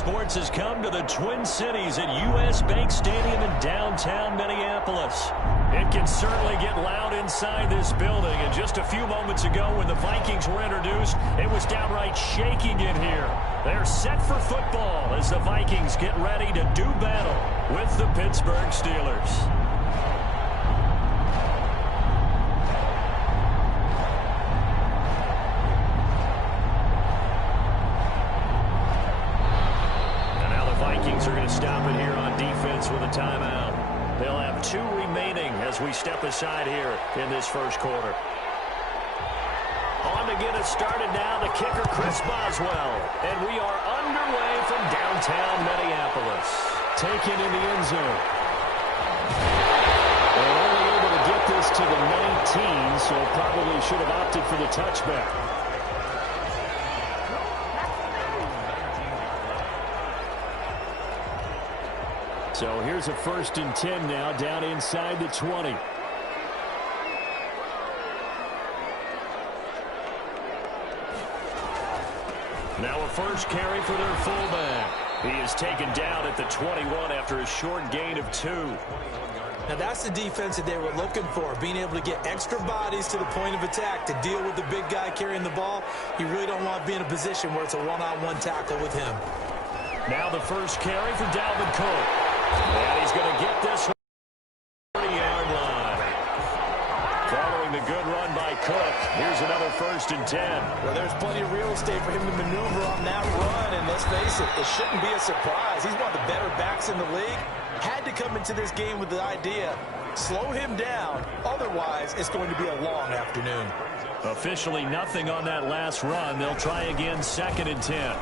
sports has come to the Twin Cities at U.S. Bank Stadium in downtown Minneapolis. It can certainly get loud inside this building. And just a few moments ago when the Vikings were introduced, it was downright shaking in here. They're set for football as the Vikings get ready to do battle with the Pittsburgh Steelers. Are going to stop it here on defense with a timeout. They'll have 2 remaining as we step aside here in this first quarter. On to get us started now, the kicker Chris Boswell. And we are underway from downtown Minneapolis. Taken in the end zone. And only able to get this to the 19, so probably should have opted for the touchback. So here's a 1st and 10 now, down inside the 20. Now a first carry for their fullback. He is taken down at the 21 after a short gain of 2. Now that's the defense that they were looking for, being able to get extra bodies to the point of attack to deal with the big guy carrying the ball. You really don't want to be in a position where it's a one-on-one tackle with him. Now the first carry for Dalvin Cook. And he's going to get this 30-yard line. Following the good run by Cook, here's another 1st and 10. Well, there's plenty of real estate for him to maneuver on that run, and let's face it, it shouldn't be a surprise. He's one of the better backs in the league. Had to come into this game with the idea, slow him down, otherwise it's going to be a long afternoon. Officially nothing on that last run. They'll try again, 2nd and 10.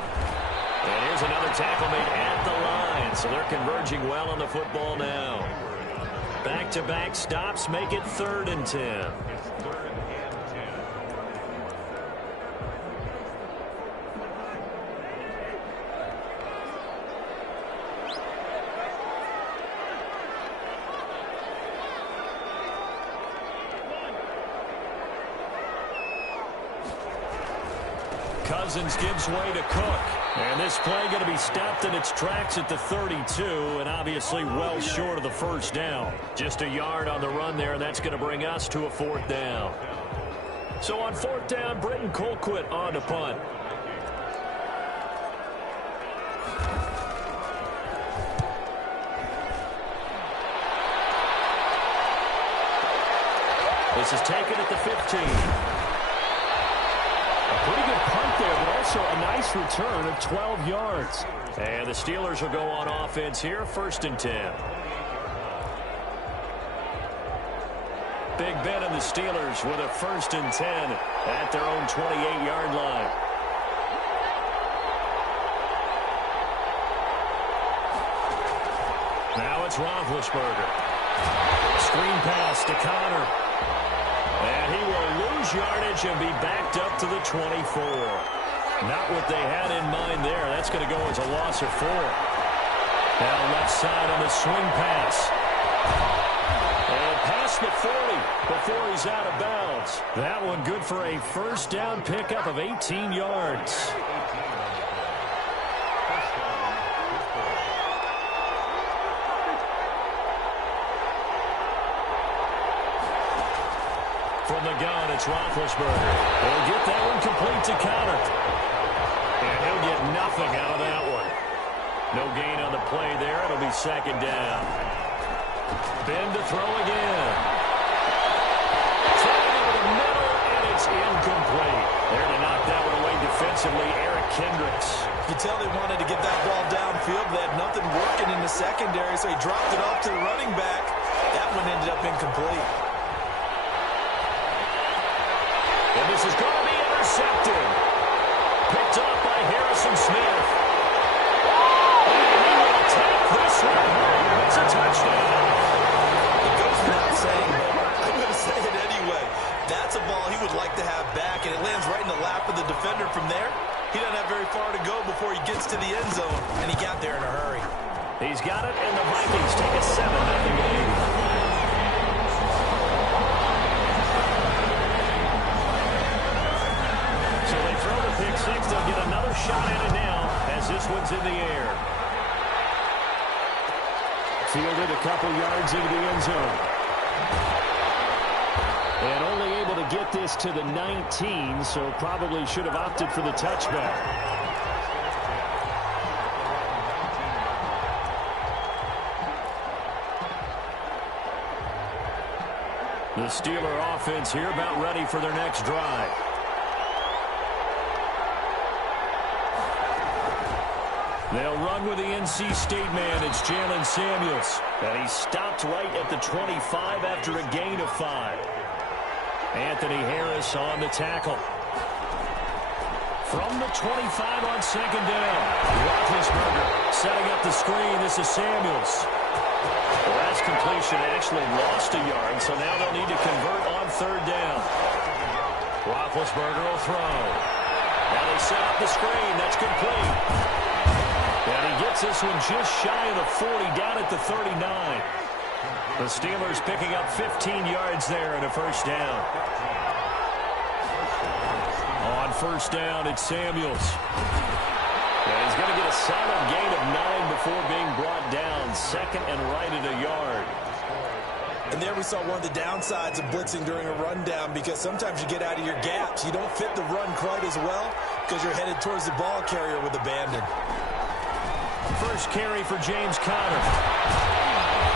And here's another tackle made at the line, so they're converging well on the football now. Back-to-back stops make it 3rd and 10. Cousins gives way to Cook. And this play going to be stopped in its tracks at the 32, and obviously well short of the 1st down. Just a yard on the run there, and that's going to bring us to a 4th down. So on 4th down, Britton Colquitt on to punt. This is taken at the 15. Pretty good punt there, but also a nice return of 12 yards. And the Steelers will go on offense here, 1st and 10. Big Ben and the Steelers with a 1st and 10 at their own 28-yard line. Now it's Roethlisberger. Screen pass to Connor. And he will lose yardage and be backed up to the 24. Not what they had in mind there. That's going to go as a loss of 4. Now left side on the swing pass. And past the 40 before he's out of bounds. That one good for a 1st down pickup of 18 yards. From the gun, it's Roethlisberger. He'll get that one complete to Connor. And he'll get nothing out of that one. No gain on the play there. It'll be 2nd down. Ben to throw again. Throwing over the middle, and it's incomplete. There to knock that one away defensively, Eric Kendricks. You can tell they wanted to get that ball downfield. They had nothing working in the secondary, so he dropped it off to the running back. That one ended up incomplete. And this is going to be intercepted. Picked up by Harrison Smith. And he will take this one home. It's a touchdown. It goes without saying, but I'm going to say it anyway. That's a ball he would like to have back, and it lands right in the lap of the defender from there. He doesn't have very far to go before he gets to the end zone, and he got there in a hurry. He's got it, and the Vikings take a 7-0 lead. They'll get another shot at it now as this one's in the air. Fielded a couple yards into the end zone. And only able to get this to the 19, so probably should have opted for the touchback. The Steeler offense here about ready for their next drive. They'll run with the NC State man. It's Jalen Samuels. And he stopped right at the 25 after a gain of 5. Anthony Harris on the tackle. From the 25 on second down. Roethlisberger setting up the screen. This is Samuels. The last completion actually lost a yard, so now they'll need to convert on third down. Roethlisberger will throw. Now they set up the screen. That's complete. And he gets this one just shy of the 40, down at the 39. The Steelers picking up 15 yards there and a first down. On first down, it's Samuels. And he's going to get a solid gain of 9 before being brought down. Second and right at a yard. And there we saw one of the downsides of blitzing during a rundown, because sometimes you get out of your gaps. You don't fit the run quite as well because you're headed towards the ball carrier with abandon. First carry for James Conner.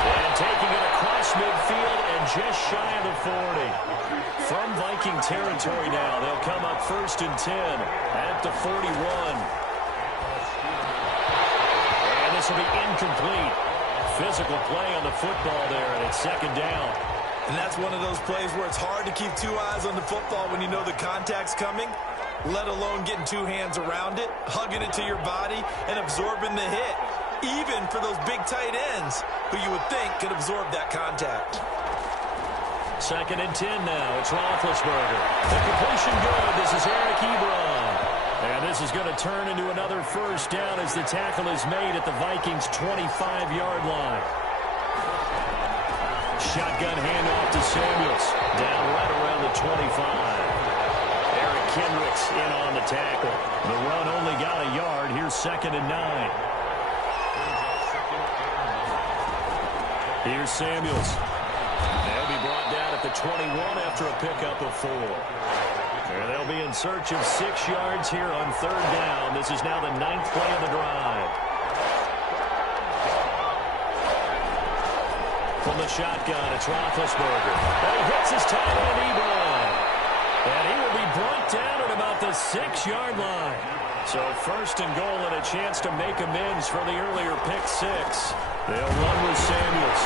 And taking it across midfield and just shy of the 40. From Viking territory now, they'll come up first and 10 at the 41. And this will be incomplete. Physical play on the football there, and it's second down. And that's one of those plays where it's hard to keep 2 eyes on the football when you know the contact's coming, let alone getting 2 hands around it, hugging it to your body, and absorbing the hit, even for those big tight ends who you would think could absorb that contact. Second and 10 now. It's Roethlisberger. The completion good. This is Eric Ebron. And this is going to turn into another first down as the tackle is made at the Vikings' 25-yard line. Shotgun handoff to Samuels. Down right around the 25. Eric Kendricks in on the tackle. The run only got a yard. Here's second and 9. Here's Samuels. They'll be brought down at the 21 after a pickup of 4. And they'll be in search of 6 yards here on third down. This is now the 9th play of the drive. From the shotgun, it's Roethlisberger. And he hits his tight end, Ebron. And he will be brought down at about the 6-yard line. So first and goal and a chance to make amends for the earlier pick 6. They'll run with Samuels.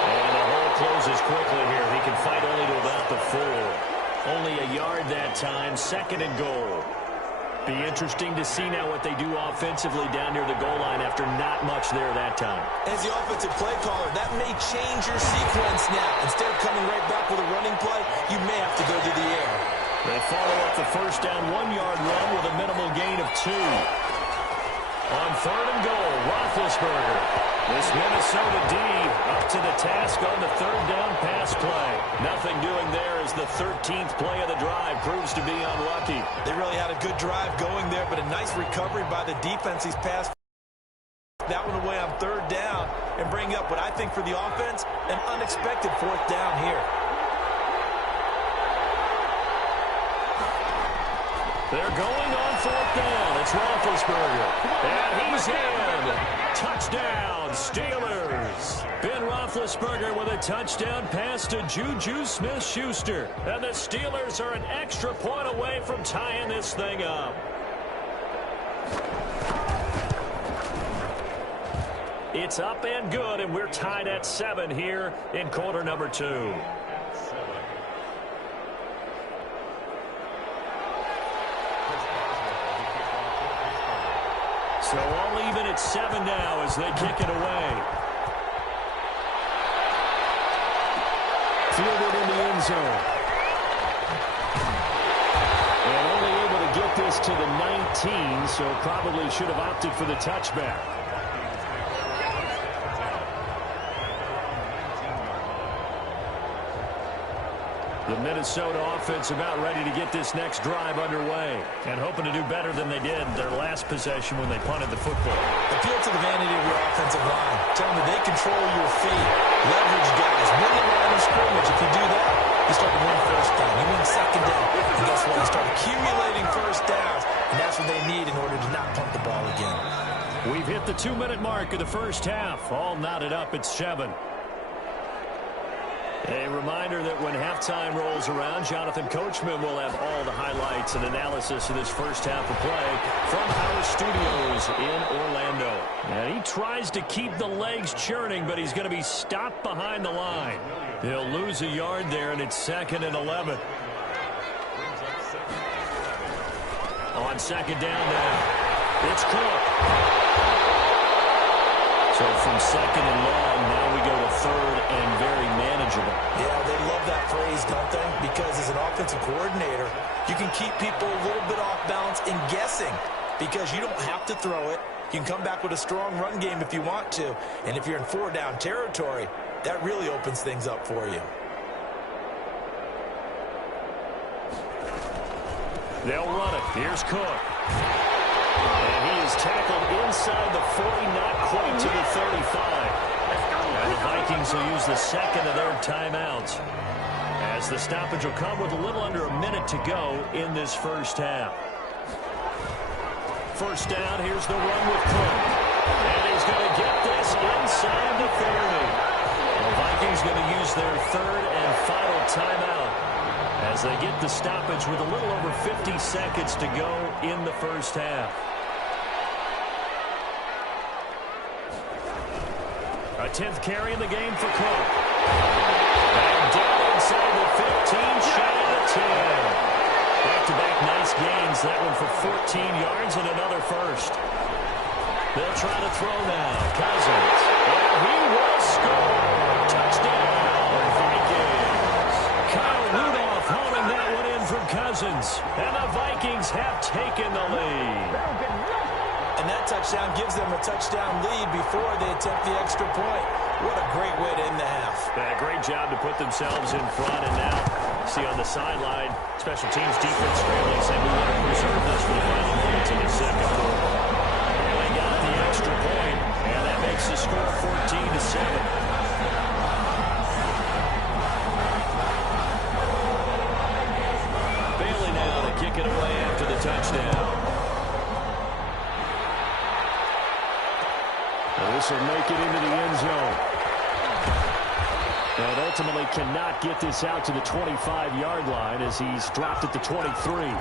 And the hole closes quickly here. He can fight only to about the 4. Only a yard that time, second and goal. Be interesting to see now what they do offensively down near the goal line after not much there that time. As the offensive play caller, that may change your sequence now. Instead of coming right back with a running play, you may have to go to the air. They follow up the first down 1-yard run with a minimal gain of 2. On third and goal, Roethlisberger. This Minnesota D up to the task on the third down pass play. Nothing doing there as the 13th play of the drive proves to be unlucky. They really had a good drive going there, but a nice recovery by the defense. He's passed that one away on third down and bring up what I think for the offense, an unexpected 4th down here. They're going on 4th down. It's Roethlisberger. And he's in. Touchdown, Steelers. Ben Roethlisberger with a touchdown pass to Juju Smith-Schuster. And the Steelers are an extra point away from tying this thing up. It's up and good, and we're tied at 7 here in quarter number 2. So all even at 7 now as they kick it away. Fielded in the end zone. And only able to get this to the 19, so probably should have opted for the touchback. The Minnesota offense about ready to get this next drive underway and hoping to do better than they did their last possession when they punted the football. Appeal to the vanity of your offensive line. Tell them that they control your feet. Leverage guys. Win the line of scrimmage. If you do that, you start to win first down. You win second down. And guess what? You start accumulating first downs, and that's what they need in order to not punt the ball again. We've hit the 2-minute mark of the first half. All knotted up at 7. A reminder that when halftime rolls around, Jonathan Coachman will have all the highlights and analysis of this first half of play from our studios in Orlando. And he tries to keep the legs churning, but he's going to be stopped behind the line. He'll lose a yard there, and it's 2nd and 11. On 2nd down now, it's Cook. So from 2nd and long, now we go to 3rd and very manageable. Yeah, they love that phrase, don't they? Because as an offensive coordinator, you can keep people a little bit off balance in guessing because you don't have to throw it. You can come back with a strong run game if you want to. And if you're in 4-down territory, that really opens things up for you. They'll run it. Here's Cook. And he is tackled inside the 40, not quite to the 35. And the Vikings will use the second of their timeouts, as the stoppage will come with a little under a minute to go in this first half. First down, here's the run with Cook. And he's going to get this inside the 30. The Vikings going to use their 3rd and final timeout as they get the stoppage with a little over 50 seconds to go in the first half. A 10th carry in the game for Cook. And down inside the 15, shy of the 10. Back-to-back nice gains. That one for 14 yards and another first. They'll try to throw now. Cousins. And he will score. Touchdown, Vikings. Kyle Rudolph holding that one in from Cousins. And the Vikings have taken the lead. And that touchdown gives them a touchdown lead before they attempt the extra point. What a great way to end the half. Yeah, great job to put themselves in front. And now, see on the sideline, special teams defense scrambling, saying we want to preserve this for the final minutes in the second quarter. They got the extra point, and that makes the score 14-7. Bailey now to kick it away after the touchdown. This will make it into the end zone. And ultimately cannot get this out to the 25-yard line as he's dropped at the 23.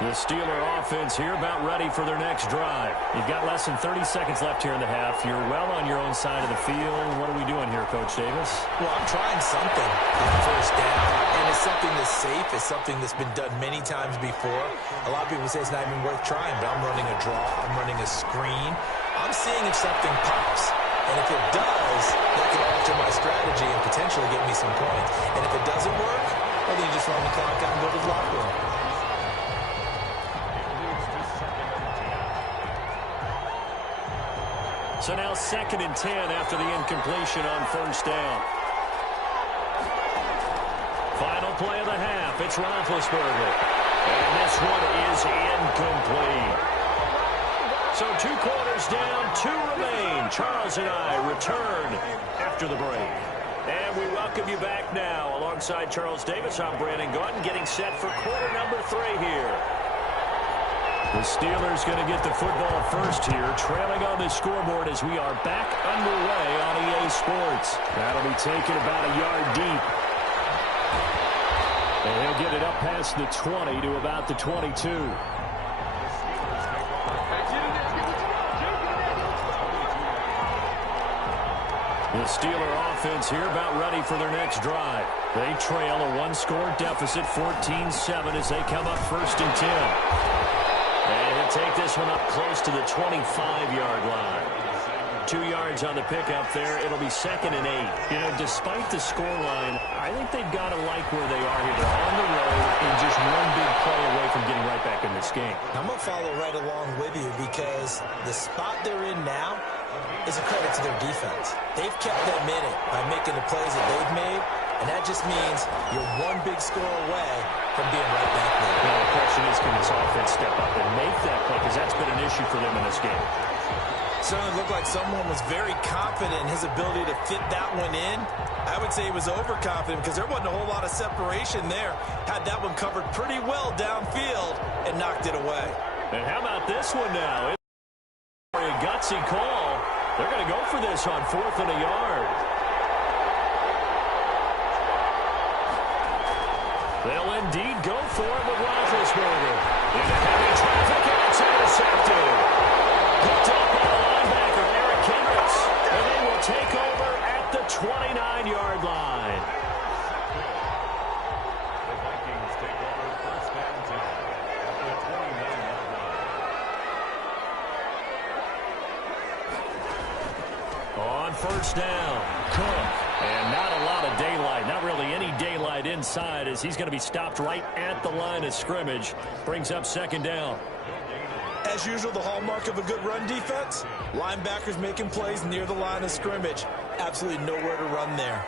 The Steeler offense here about ready for their next drive. You've got less than 30 seconds left here in the half. You're well on your own side of the field. What are we doing here, Coach Davis? Well, I'm trying something on first down. And it's something that's safe. It's something that's been done many times before. A lot of people say it's not even worth trying, but I'm running a draw. I'm running a screen. I'm seeing if something pops. And if it does, that could alter my strategy and potentially get me some points. And if it doesn't work, well, then you just run the clock out and go to the locker room. So now 2nd and 10 after the incompletion on first down. Final play of the half. It's Roethlisberger. And this one is incomplete. So 2 quarters down, 2 remain. Charles and I return after the break. And we welcome you back now. Alongside Charles Davis, I'm Brandon Gaudin, getting set for quarter number 3 here. The Steelers going to get the football first here, trailing on the scoreboard as we are back underway on EA Sports. That'll be taken about a yard deep. And he'll get it up past the 20 to about the 22. The Steeler offense here about ready for their next drive. They trail a 1-score deficit, 14-7, as they come up 1st and 10. And he'll take this one up close to the 25-yard line. 2 yards on the pickup there. It'll be 2nd and 8. You know, despite the scoreline, I think they've got to like where they are here. They're on the road and just one big play away from getting right back in this game. I'm going to follow right along with you because the spot they're in now, is a credit to their defense. They've kept them in it by making the plays that they've made, and that just means you're one big score away from being right back there. Now the question is, can this offense step up and make that play? Because that's been an issue for them in this game. Certainly looked like someone was very confident in his ability to fit that one in. I would say he was overconfident because there wasn't a whole lot of separation there. Had that one covered pretty well downfield and knocked it away. And how about this one now? It's a gutsy call. They're going to go for this on 4th and a yard. They'll indeed go for it with Roethlisberger. Into heavy traffic, and it's intercepted. Picked up by the linebacker, Eric Kendricks. And they will take over at the 29-yard line. The Vikings take over first and 10 at the 29-yard line. On first down, Cook. And not a lot of daylight, not really any daylight inside as he's going to be stopped right at the line of scrimmage. Brings up second down. As usual, the hallmark of a good run defense, linebackers making plays near the line of scrimmage. Absolutely nowhere to run there.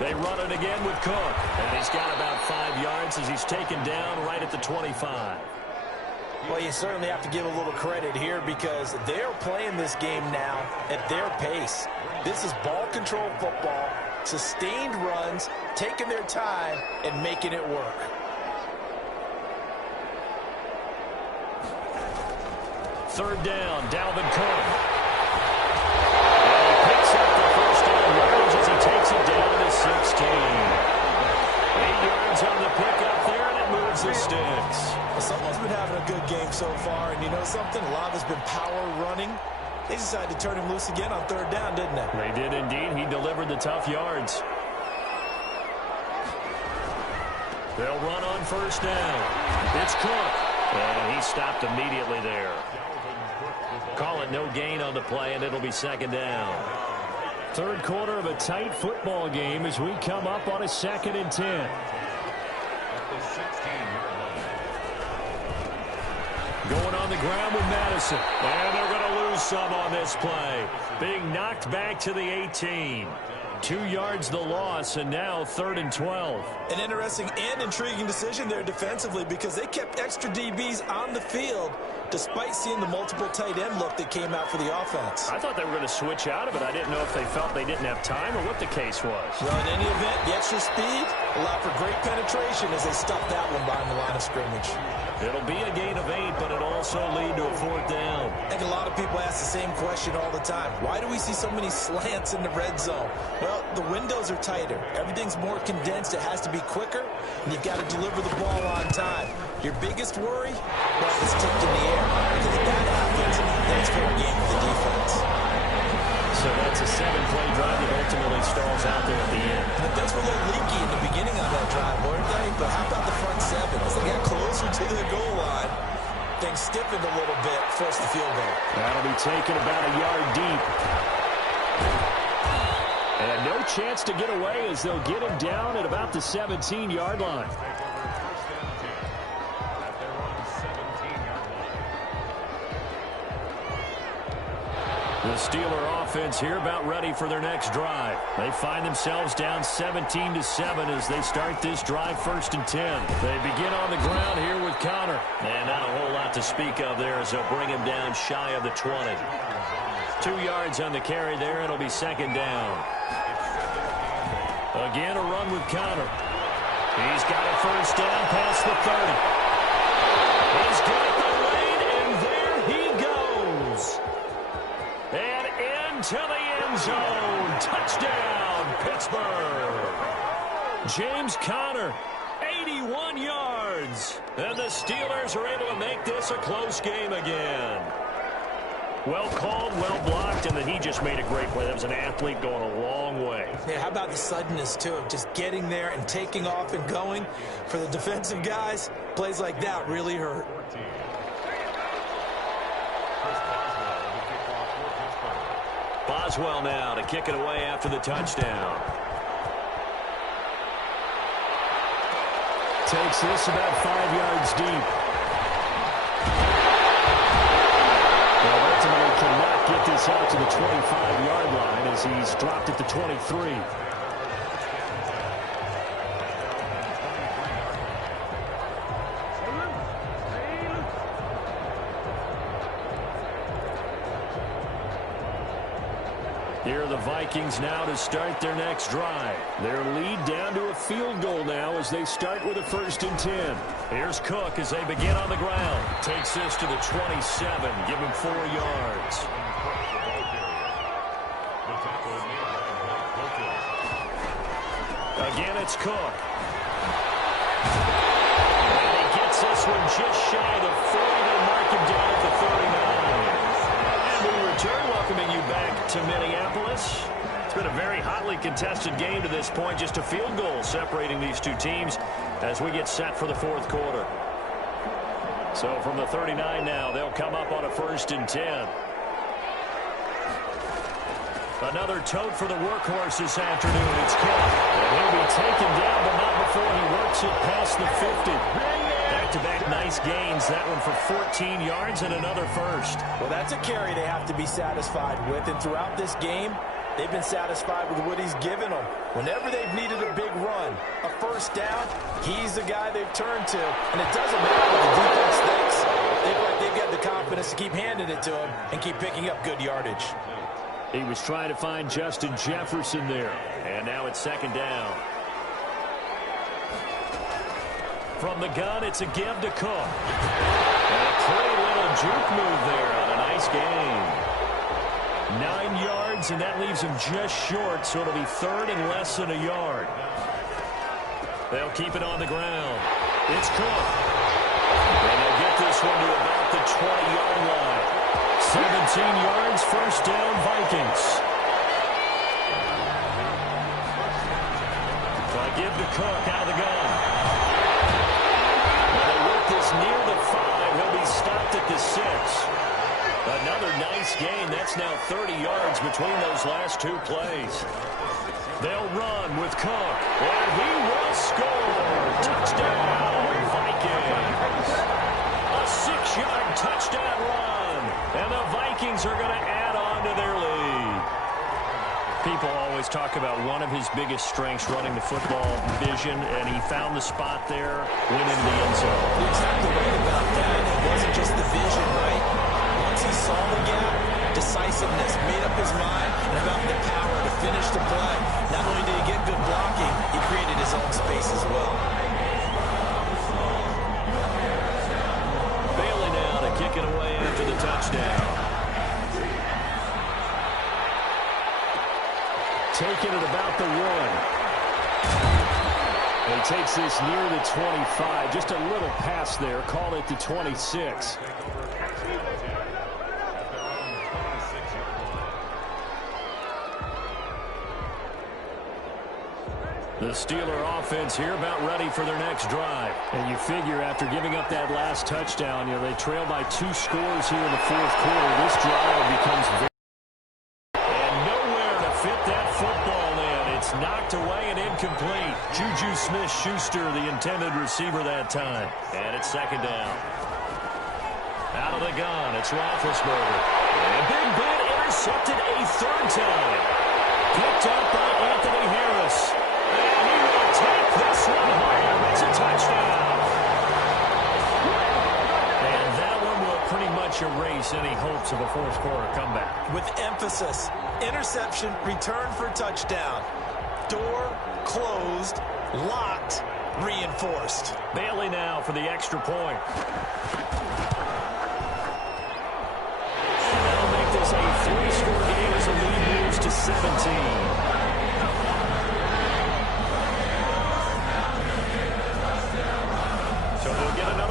They run it again with Cook. And he's got about 5 yards as he's taken down right at the 25. Well, you certainly have to give a little credit here because they're playing this game now at their pace. This is ball control football, sustained runs, taking their time, and making it work. Third down, Dalvin Cook. And he picks up the first down yards as he takes it down to 16. 8 yards on the pickup there, and it moves the sticks. Well, someone's been having a good game so far, and you know something? A lot of it's been power running. They decided to turn him loose again on third down, didn't they? They did indeed. He delivered the tough yards. They'll run on first down. It's Cook. And he stopped immediately there. Call it no gain on the play, and it'll be second down. Third quarter of a tight football game as we come up on a 2nd and 10. At the 16-yard line. Going on the ground with Madison. And they're going to lose some on this play. Being knocked back to the 18. 2 yards the loss, and now 3rd and 12. An interesting and intriguing decision there defensively because they kept extra DBs on the field despite seeing the multiple tight end look that came out for the offense. I thought they were going to switch out of it. I didn't know if they felt they didn't have time or what the case was. Well, in any event, the extra speed allowed for great penetration as they stuffed that one behind the line of scrimmage. It'll be a gain of 8, but it'll also lead to a 4th down. I think a lot of people ask the same question all the time. Why do we see so many slants in the red zone? Well, the windows are tighter. Everything's more condensed. It has to be quicker, and you've got to deliver the ball on time. Your biggest worry? Well, it's tipped in the air. Because if that happens, then it's fair game for the defense. So that's a 7-play drive that ultimately stalls out there at the end. But things were a little leaky in the beginning on that drive, weren't they? But how about the front 7? As they got closer to the goal line, things stiffened a little bit, forced the field goal. That'll be taken about a yard deep. And no chance to get away as they'll get him down at about the 17-yard line. The Steeler offense here about ready for their next drive. They find themselves down 17-7 as they start this drive 1st and 10. They begin on the ground here with Conner. And not a whole lot to speak of there as they'll bring him down shy of the 20. 2 yards on the carry there. It'll be 2nd down. Again, a run with Conner. He's got a first down past the 30. He's got the lead, and there he goes. And into the end zone. Touchdown, Pittsburgh. James Conner, 81 yards. And the Steelers are able to make this a close game again. Well called, well blocked, and then he just made a great play. That was an athlete going a long way. Yeah, how about the suddenness, too, of just getting there and taking off and going? For the defensive guys, plays like that really hurt. Boswell now to kick it away after the touchdown. Takes this about 5 yards deep. Well, ultimately cannot get this out to the 25-yard line as he's dropped at the 23. Here are the Vikings now to start their next drive. Their lead down to a field goal now as they start with a 1st and 10. Here's Cook as they begin on the ground. Takes this to the 27. Give him 4 yards. Again, it's Cook. And he gets this one just shy of the 40. They mark him down at the 39. And we return, welcoming you back to Minneapolis. It's been a very hotly contested game to this point. Just a field goal separating these two teams as we get set for the 4th quarter. So from the 39 now, they'll come up on a 1st and 10. Another tote for the workhorse this afternoon. It's Cook. And he'll be taken down, but not before he works it past the 50. Back-to-back nice gains. That one for 14 yards and another 1st. Well, that's a carry they have to be satisfied with. And throughout this game, they've been satisfied with what he's given them. Whenever they've needed a big run, a 1st down, he's the guy they've turned to. And it doesn't matter what the defense thinks. They feel like they've got the confidence to keep handing it to him and keep picking up good yardage. He was trying to find Justin Jefferson there. And now it's 2nd down. From the gun, it's a give to Cook. And a pretty little juke move there on a nice gain. 9 yards, and that leaves him just short, so it'll be 3rd and less than a yard. They'll keep it on the ground. It's Cook. And they'll get this one to about the 20-yard line. 17 yards, 1st down, Vikings. They'll give to Cook out of the gun. And they work this near the 5. He'll be stopped at the 6. Another nice gain. That's now 30 yards between those last 2 plays. They'll run with Cook. And he will score. Touchdown, Vikings. A 6-yard touchdown run. And the Vikings are going to add on to their lead. People always talk about one of his biggest strengths running the football, vision, and he found the spot there, went into the end zone. You're exactly right about that. It wasn't just the vision, right? Once he saw the gap, decisiveness, made up his mind, and about the power to finish the play. Not only did he get good blocking, he created his own space as well. Bailey now to kick it away after the touchdown. Taking it about the 1. And he takes this near the 25. Just a little pass there. Call it the 26. The Steeler offense here about ready for their next drive. And you figure after giving up that last touchdown, they trail by 2 scores here in the 4th quarter. This drive becomes very... And nowhere to fit that football in. It's knocked away and incomplete. Juju Smith-Schuster, the intended receiver that time. And it's 2nd down. Out of the gun, it's Roethlisberger. And Big Ben intercepted a 3rd time. Picked up by Anthony Harris. And he will take this one home. It's a touchdown. And that one will pretty much erase any hopes of a 4th quarter comeback. With emphasis, interception, return for touchdown. Door closed, locked, reinforced. Bailey now for the extra point. And that'll make this a 3-score game as the lead moves to 17.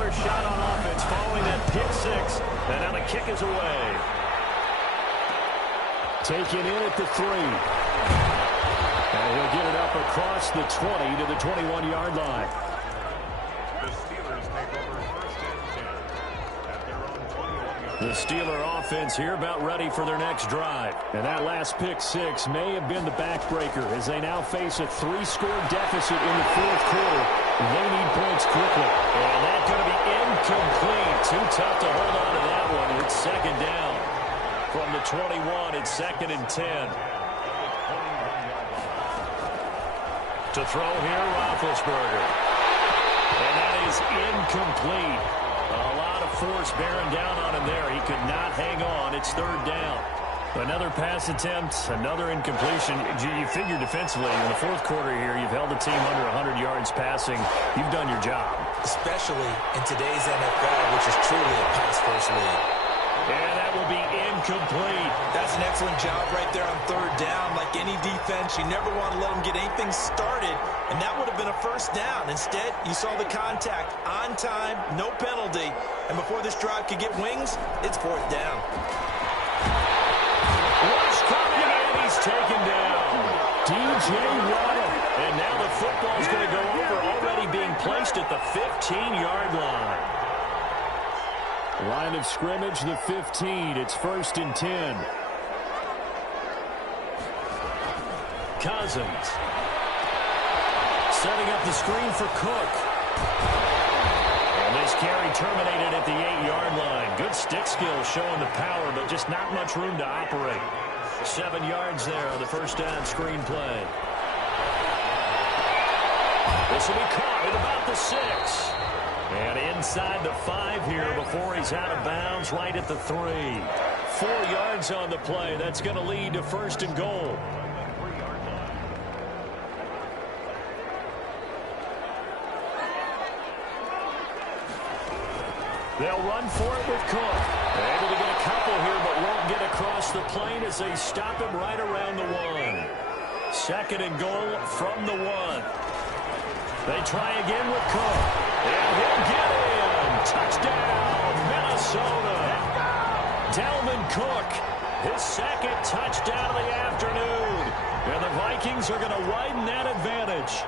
Shot on offense following that pick 6, and now the kick is away. Taken in at the 3. And he'll get it up across the 20 to the 21-yard line. The Steelers take over 1st and 10 at their own 21-yard The Steeler offense here about ready for their next drive. And that last pick six may have been the backbreaker as they now face a 3-score deficit in the fourth quarter. They need points quickly. And that's going to be incomplete. Too tough to hold on to that one. It's second down. From the 21, it's 2nd and 10. To throw here, Roethlisberger. And that is incomplete. A lot of force bearing down on him there. He could not hang on. It's 3rd down. Another pass attempt, another incompletion. You figure defensively in the fourth quarter here, you've held the team under 100 yards passing. You've done your job. Especially in today's NFL, which is truly a pass-first league. And that will be incomplete. That's an excellent job right there on 3rd down. Like any defense, you never want to let them get anything started, and that would have been a 1st down. Instead, you saw the contact on time, no penalty, and before this drive could get wings, it's 4th down. Rush coming, and he's taken down. DJ Waddle. And now the football is going to go over, already being placed at the 15-yard line. Line of scrimmage, the 15. It's 1st and 10. Cousins. Setting up the screen for Cook. And this carry terminated at the 8-yard line. Good stick skill showing the power, but just not much room to operate. 7 yards there on the 1st down screen play. This will be caught at about the 6. And inside the 5 here before he's out of bounds, right at the 3. 4 yards on the play. That's going to lead to 1st and goal. They'll run for it with Cook. They're able to get a couple here, but won't get across the plane as they stop him right around the 1. 2nd and goal from the 1. They try again with Cook. And he'll get in. Touchdown, Minnesota. Dalvin Cook, his 2nd touchdown of the afternoon. And the Vikings are going to widen that advantage.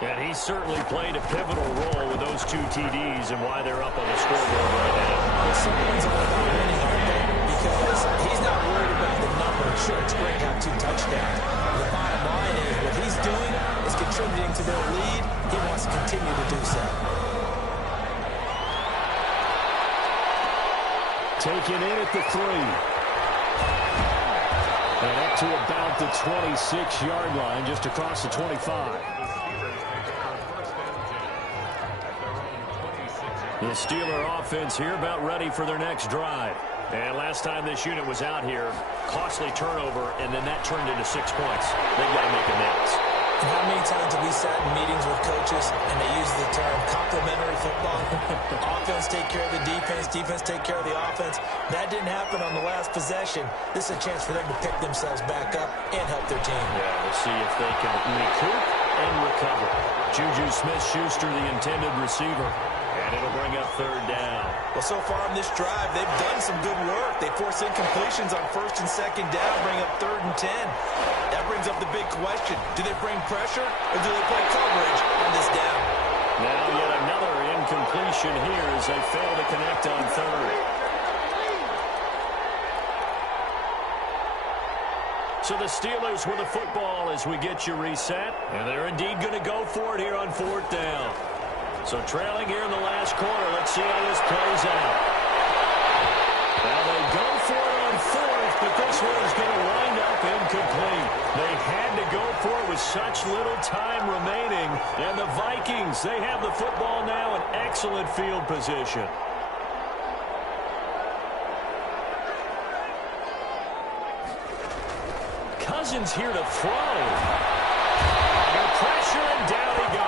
And he certainly played a pivotal role with those 2 TDs and why they're up on the scoreboard right now. Well, someone's all about winning, aren't they? Because he's not worried about the number. Sure, it's great to have 2 touchdowns. The bottom line is what he's doing is contributing to their lead. He wants to continue to do so. Taken in at the 3. And up to about the 26-yard line, just across the 25. The Steeler offense here about ready for their next drive. And last time this unit was out here, costly turnover, and then that turned into 6 points. They've got to make amends. And how many times have we sat in meetings with coaches and they use the term complementary football? Offense take care of the defense, defense take care of the offense. That didn't happen on the last possession. This is a chance for them to pick themselves back up and help their team. Yeah, we'll see if they can recoup and recover. Juju Smith-Schuster, the intended receiver. And it'll bring up 3rd down. Well, so far on this drive, they've done some good work. They force incompletions on 1st and 2nd down, bring up 3rd and 10. That brings up the big question. Do they bring pressure or do they play coverage on this down? Now yet another incompletion here as they fail to connect on 3rd. So the Steelers with the football as we get you reset. And they're indeed going to go for it here on 4th down. So trailing here in the last quarter. Let's see how this plays out. Now they go for it on 4th, but this one is going to wind up incomplete. They had to go for it with such little time remaining. And the Vikings, they have the football now in excellent field position. Cousins here to throw. Under pressure, and down he goes.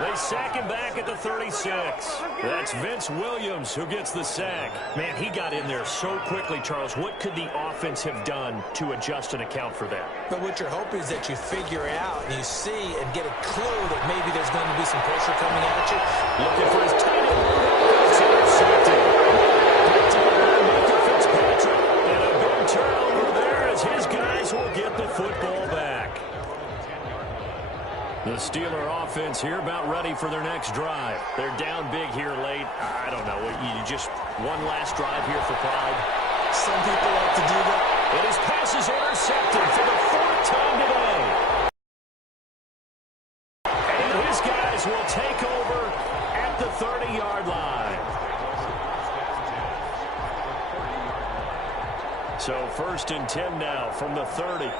They sack him back at the 36. That's Vince Williams who gets the sack. Man, he got in there so quickly, Charles. What could the offense have done to adjust and account for that? But what you're hoping is that you figure out and you see and get a clue that maybe there's going to be some pressure coming at you. Looking for his tight end. It's intercepted. Back to the line, Minkah Fitzpatrick. And a big turnover there as his guys will get the football back. The Steeler offense here about ready for their next drive. They're down big here late. I don't know. You just One last drive here for Pride. Some people like to do that. And his pass is intercepted for the fourth time today. And his guys will take over at the 30-yard line. So 1st and 10 now from the 30.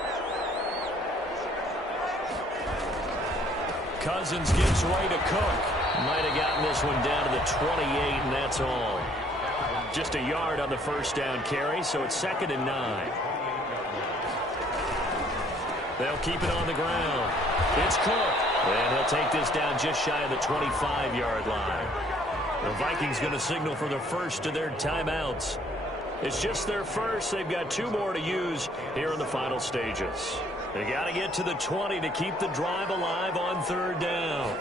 Cousins gives way to Cook. Might have gotten this one down to the 28, and that's all. Just a yard on the first down carry, so it's 2nd and 9. They'll keep it on the ground. It's Cook. And he'll take this down just shy of the 25-yard line. The Vikings going to signal for the first of their timeouts. It's just their first. They've got 2 more to use here in the final stages. They got to get to the 20 to keep the drive alive on 3rd down.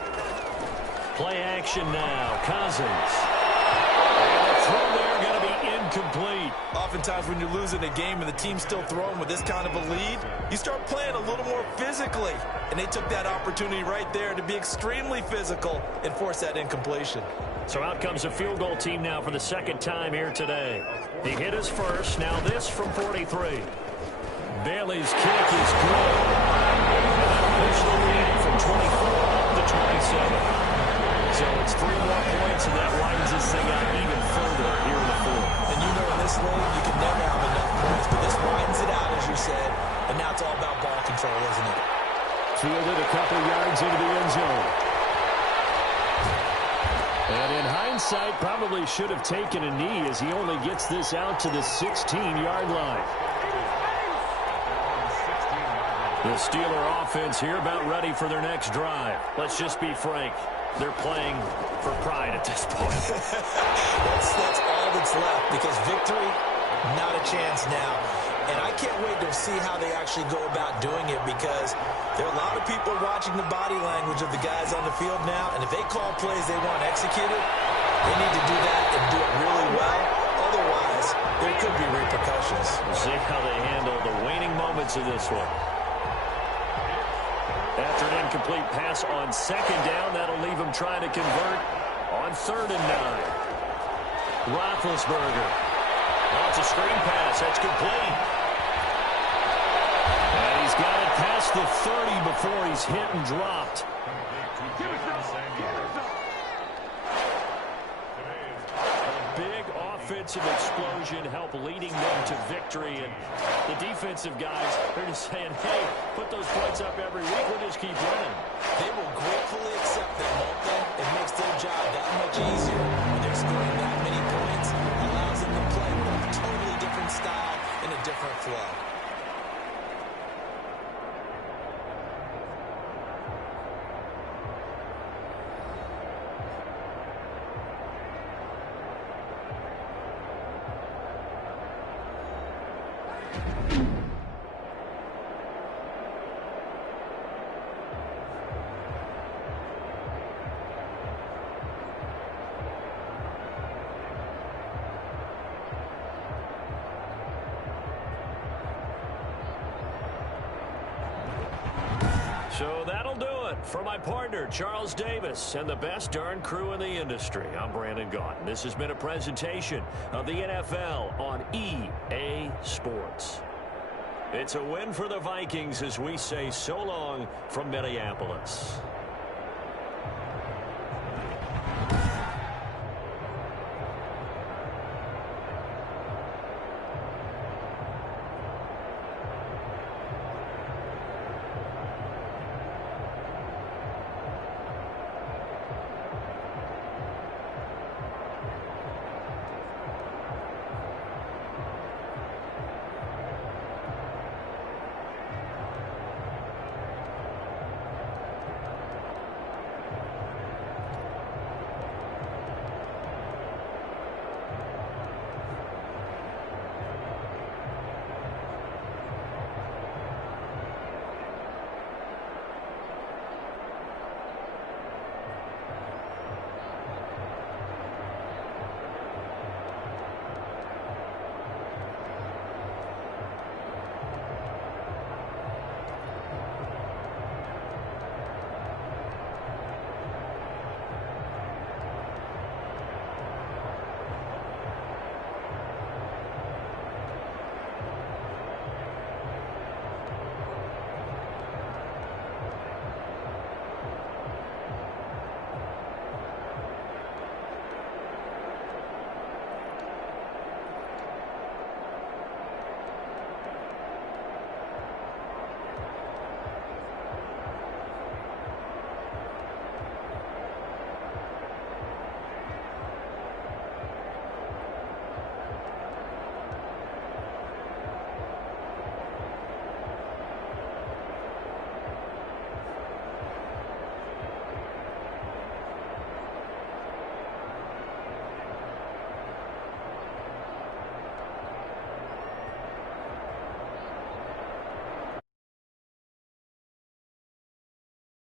Play action now. Cousins. And the throw there going to be incomplete. Oftentimes when you're losing a game and the team's still throwing with this kind of a lead, you start playing a little more physically. And they took that opportunity right there to be extremely physical and force that incompletion. So out comes a field goal team now for the 2nd time here today. He hit his first. Now this from 43. Bailey's kick is good. And that'll push the lead from 24 up to 27. So it's 3 more points, and that widens this thing out even further here in the 4th. And you know in this league, you can never have enough points, but this widens it out, as you said, and now it's all about ball control, isn't it? Fielded a couple yards into the end zone. And in hindsight, probably should have taken a knee as he only gets this out to the 16-yard line. The Steeler offense here about ready for their next drive. Let's just be frank. They're playing for pride at this point. that's all that's left, because victory, not a chance now. And I can't wait to see how they actually go about doing it, because there are a lot of people watching the body language of the guys on the field now, and if they call plays they want executed, they need to do that and do it really well. Otherwise, there could be repercussions. We'll see how they handle the waning moments of this one. After an incomplete pass on 2nd down, that'll leave him trying to convert on 3rd and 9. Roethlisberger. Oh, it's a screen pass. That's complete. And he's got it past the 30 before he's hit and dropped. Big offensive explosion help leading them to victory. And the defensive guys, they're just saying, hey, put those points up every week. We'll just keep running. They will gratefully accept that, won't they? It makes their job that much easier when they're scoring that many points. Allows them to play with a totally different style and a different flow. So that'll do it for my partner, Charles Davis, and the best darn crew in the industry. I'm Brandon Gaudin. This has been a presentation of the NFL on EA Sports. It's a win for the Vikings as we say so long from Minneapolis.